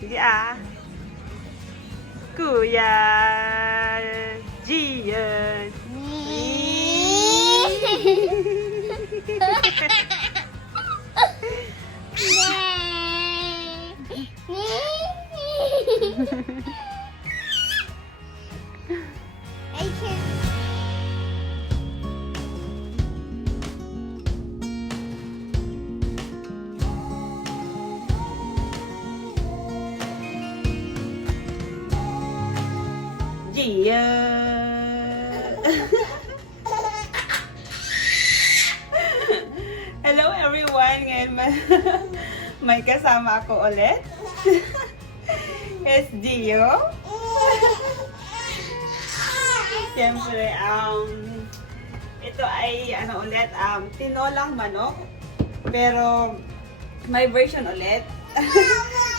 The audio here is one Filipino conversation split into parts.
Sige ah. Kuya Gian. Gia. Hello everyone. Ngayon may kasama ako ulit. It's Gio. Siyempre, ito ay ulit, tinolang manok. Pero may version ulit.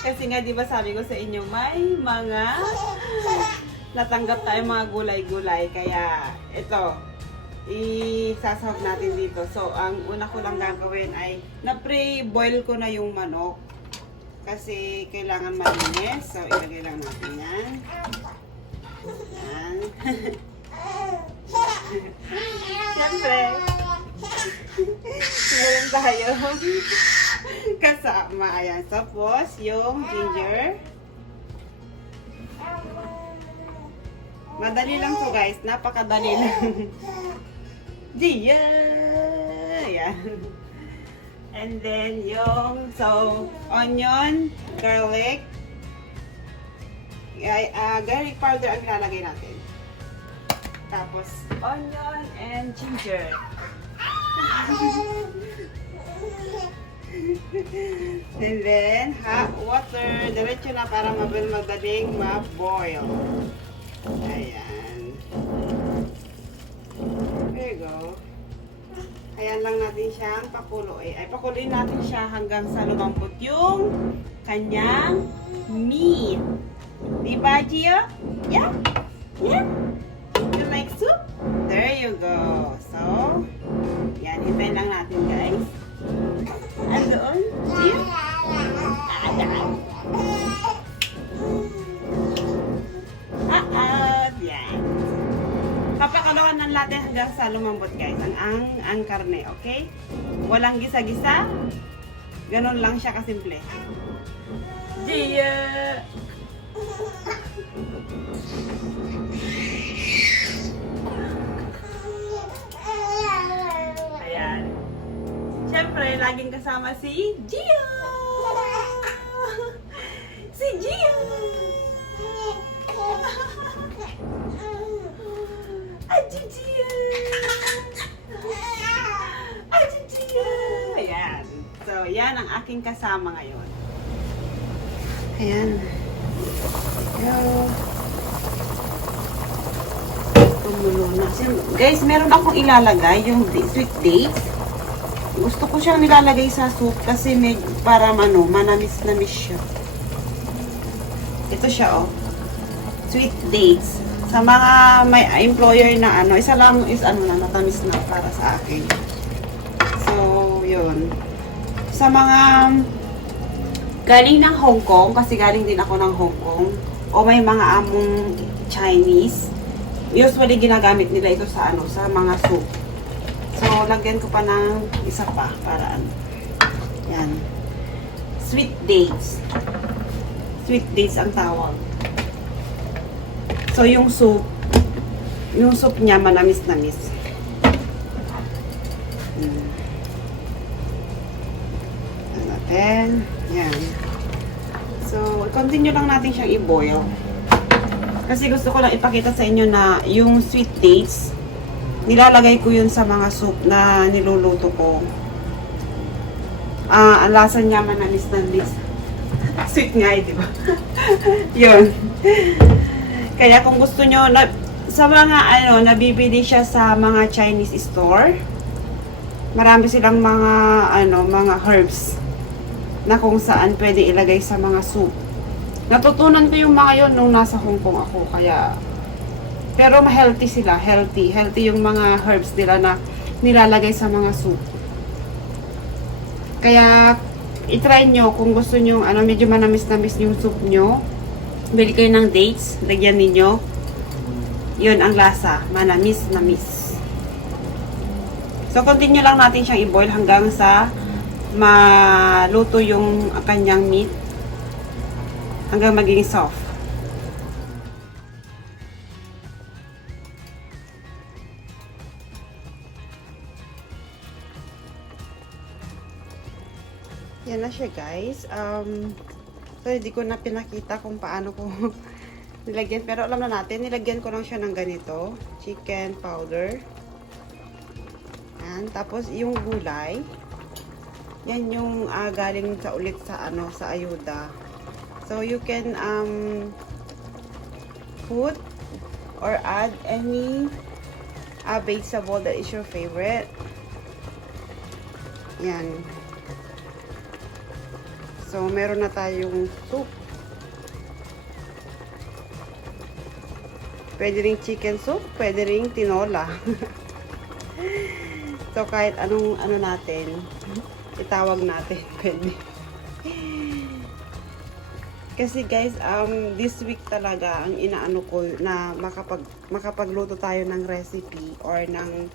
Kasi nga, di ba sabi ko sa inyo, may mga natanggap tayong mga gulay-gulay. Kaya, ito, isasahog natin dito. So, ang una ko lang gagawin ay, na-pre-boil ko na yung manok. Kasi, kailangan malinis. So, ilagay lang natin yan. Yan. Siyempre, meron tayo kasama. Ayan. Tapos, yung ginger. Madali lang to guys. Napakadali lang. Gia! Ayan. And then yung, onion, garlic. Garlic powder ang ilalagay natin. Tapos, onion and ginger. And then, hot water. Diretso na para madaling ma-boil. Ayan. There you go. Ayan lang natin siyang pakuluin. Ay, pakuluin natin siya hanggang sa lumambot yung kanyang meat. Diba, Gio? Yeah? Yeah? You like soup? There you go. So, yan. Hintayin lang natin, guys. Andoon? Gio? Yan. Papakalawan ng natin hanggang sa lumambot, guys. Ang karne, okay? Walang gisa-gisa. Ganon lang siya kasimple. Gia! Ayan. Siyempre, laging kasama si Gia! Si Gia! Ajijiya! Ajijiya! Ayan. So, yan ang aking kasama ngayon. Ayan. Tumulo na. Guys, meron akong ilalagay yung sweet dates. Gusto ko siyang nilalagay sa soup kasi para manamis-namis siya. Ito siya, oh. Sweet dates. Sa mga may employer na isa lang is natamis na para sa akin. So, yun. Sa mga galing ng Hong Kong, kasi galing din ako ng Hong Kong, o may mga among Chinese, usually ginagamit nila ito sa sa mga soup. So, lagyan ko pa ng isa pa para yan. Sweet dates. Sweet dates ang tawag. So, yung soup niya manamis-namis. Natin. Yan. So, continue lang natin siyang i-boil. Kasi gusto ko lang ipakita sa inyo na yung sweet dates, nilalagay ko yun sa mga soup na niluluto ko. Ang lasa niya manamis-namis. Sweet nga di ba? Yun. Kaya kung gusto nyo, sa mga nabibili siya sa mga Chinese store, marami silang mga herbs na kung saan pwede ilagay sa mga soup. Natutunan ko yung mga yon nung nasa Hong Kong ako, kaya pero ma-healthy sila, healthy yung mga herbs nila na nilalagay sa mga soup. Kaya i-try nyo kung gusto nyo, ano, medyo manamis-namis yung soup nyo. Bili kayo ng dates, lagyan ninyo. Yun ang lasa, manamis-namis. So, continue lang natin siyang i-boil hanggang sa maluto yung kanyang meat. Hanggang maging soft. Yan na siya, guys. So, hindi ko na pinakita kung paano ko nilagyan. Pero alam na natin, nilagyan ko lang siya ng ganito. Chicken powder. Yan. Tapos, yung gulay. Yan yung galing sa ulit sa, sa ayuda. So, you can put or add any vegetable that is your favorite. Yan. So, meron na tayong soup. Pwede ring chicken soup, pwede ring tinola. So, kahit anong natin, itawag natin, pwede. Kasi guys, this week talaga, ang inaano ko na makapagluto tayo ng recipe or ng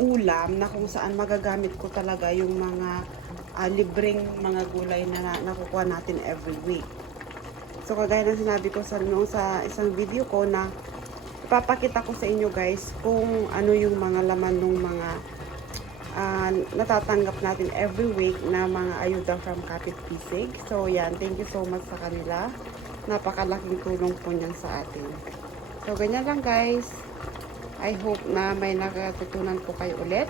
ulam na kung saan magagamit ko talaga yung mga libreng mga gulay na nakukuha natin every week. So, kagaya ng sinabi ko sa isang video ko na ipapakita ko sa inyo guys kung ano yung mga laman ng mga natatanggap natin every week na mga ayuda from Kapit Pisig. So, yan. Thank you so much sa kanila. Napakalaking tulong po niyan sa atin. So, ganyan lang guys. I hope na may nakatutunan po kayo ulit.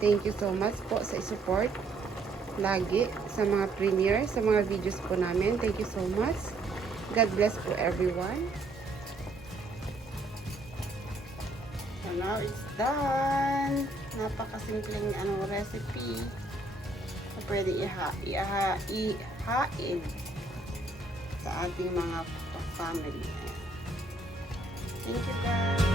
Thank you so much po sa support lagi sa mga premiere, sa mga videos po namin. Thank you so much. God bless po everyone. So now it's done. Napakasimpleng recipe. So, pwede ihain sa ating mga family. Thank you guys.